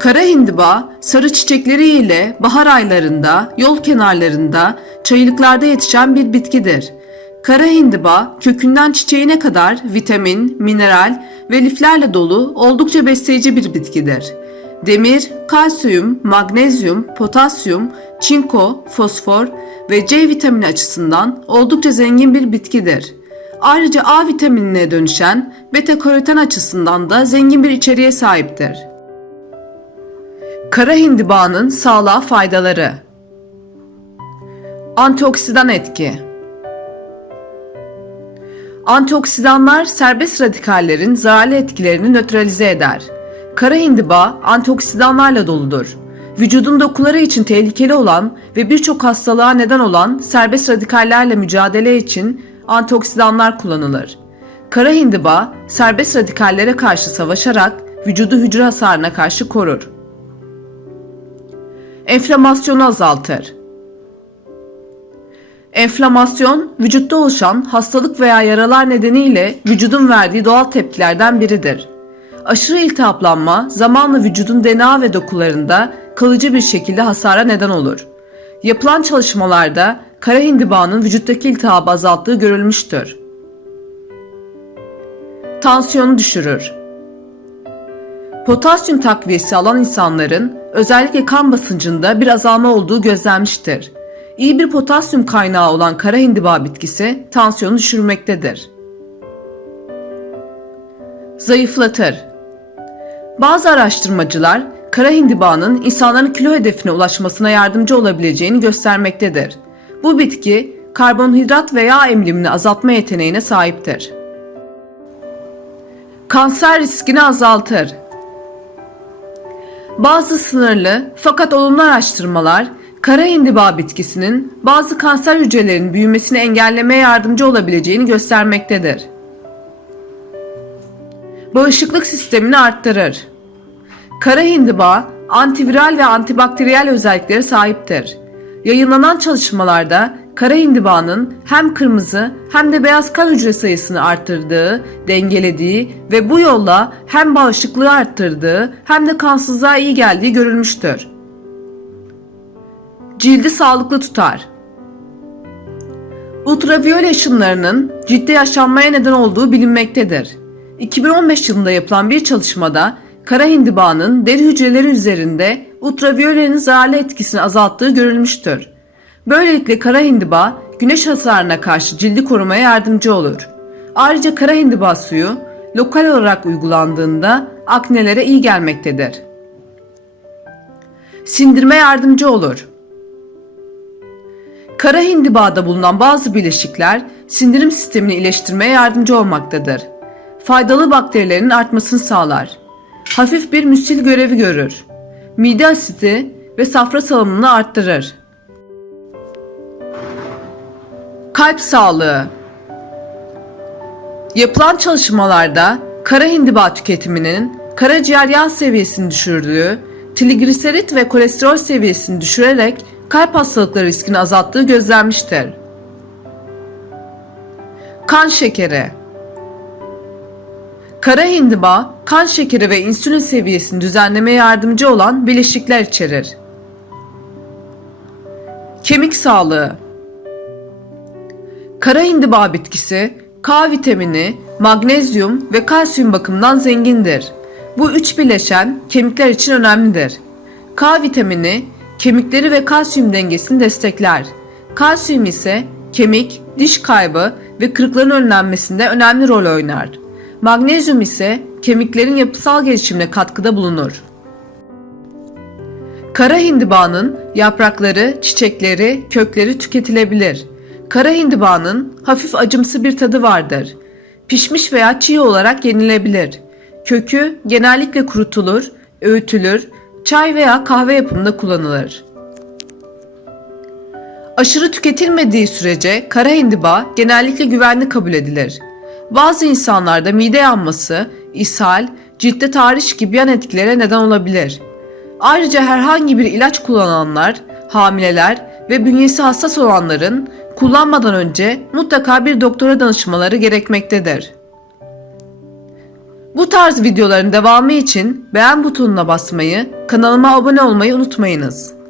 Kara hindiba sarı çiçekleriyle bahar aylarında, yol kenarlarında, çayılıklarda yetişen bir bitkidir. Kara hindiba kökünden çiçeğine kadar vitamin, mineral ve liflerle dolu oldukça besleyici bir bitkidir. Demir, kalsiyum, magnezyum, potasyum, çinko, fosfor ve C vitamini açısından oldukça zengin bir bitkidir. Ayrıca A vitaminine dönüşen beta karoten açısından da zengin bir içeriğe sahiptir. Kara hindibanın sağlığa faydaları Antioksidan etki Antioksidanlar serbest radikallerin zararlı etkilerini nötralize eder. Kara hindiba antioksidanlarla doludur. Vücudun dokuları için tehlikeli olan ve birçok hastalığa neden olan serbest radikallerle mücadele için antioksidanlar kullanılır. Kara hindiba serbest radikallere karşı savaşarak vücudu hücre hasarına karşı korur. Enflamasyonu azaltır. Enflamasyon, vücutta oluşan hastalık veya yaralar nedeniyle vücudun verdiği doğal tepkilerden biridir. Aşırı iltihaplanma zamanla vücudun DNA ve dokularında kalıcı bir şekilde hasara neden olur. Yapılan çalışmalarda kara hindibanın vücuttaki iltihabı azalttığı görülmüştür. Tansiyonu düşürür. Potasyum takviyesi alan insanların özellikle kan basıncında bir azalma olduğu gözlenmiştir. İyi bir potasyum kaynağı olan kara hindiba bitkisi tansiyonu düşürmektedir. Zayıflatır. Bazı araştırmacılar kara hindibanın insanların kilo hedefine ulaşmasına yardımcı olabileceğini göstermektedir. Bu bitki karbonhidrat ve yağ emilimini azaltma yeteneğine sahiptir. Kanser riskini azaltır. Bazı sınırlı fakat olumlu araştırmalar kara hindiba bitkisinin bazı kanser hücrelerinin büyümesini engellemeye yardımcı olabileceğini göstermektedir. Bağışıklık sistemini arttırır. Kara hindiba antiviral ve antibakteriyel özelliklere sahiptir. Yayınlanan çalışmalarda kara hindibanın hem kırmızı hem de beyaz kan hücre sayısını arttırdığı, dengelediği ve bu yolla hem bağışıklığı arttırdığı hem de kansızlığa iyi geldiği görülmüştür. Cildi sağlıklı tutar. Ultraviyole ışınlarının ciltte yaşanmaya neden olduğu bilinmektedir. 2015 yılında yapılan bir çalışmada kara hindibanın deri hücreleri üzerinde ultraviyolenin zararlı etkisini azalttığı görülmüştür. Böylelikle kara hindiba güneş hasarına karşı cildi korumaya yardımcı olur. Ayrıca kara hindiba suyu lokal olarak uygulandığında aknelere iyi gelmektedir. Sindirme yardımcı olur. Kara hindibada bulunan bazı bileşikler sindirim sistemini iyileştirmeye yardımcı olmaktadır. Faydalı bakterilerin artmasını sağlar. Hafif bir müsil görevi görür. Mide asidi ve safra salımını arttırır. Kalp sağlığı Yapılan çalışmalarda kara hindiba tüketiminin karaciğer yağ seviyesini düşürdüğü, trigliserit ve kolesterol seviyesini düşürerek kalp hastalıkları riskini azalttığı gözlenmiştir. Kan şekeri Kara hindiba, kan şekeri ve insülin seviyesini düzenlemeye yardımcı olan bileşikler içerir. Kemik sağlığı Kara hindiba bitkisi, K vitamini, magnezyum ve kalsiyum bakımından zengindir. Bu üç bileşen kemikler için önemlidir. K vitamini kemikleri ve kalsiyum dengesini destekler. Kalsiyum ise kemik, diş kaybı ve kırıkların önlenmesinde önemli rol oynar. Magnezyum ise kemiklerin yapısal gelişimine katkıda bulunur. Kara hindibanın yaprakları, çiçekleri, kökleri tüketilebilir. Kara hindibanın hafif acımsı bir tadı vardır. Pişmiş veya çiğ olarak yenilebilir. Kökü genellikle kurutulur, öğütülür, çay veya kahve yapımında kullanılır. Aşırı tüketilmediği sürece kara hindiba genellikle güvenli kabul edilir. Bazı insanlarda mide yanması, ishal, ciltte tahriş gibi yan etkilere neden olabilir. Ayrıca herhangi bir ilaç kullananlar, hamileler ve bünyesi hassas olanların kullanmadan önce mutlaka bir doktora danışmaları gerekmektedir. Bu tarz videoların devamı için beğen butonuna basmayı, kanalıma abone olmayı unutmayınız.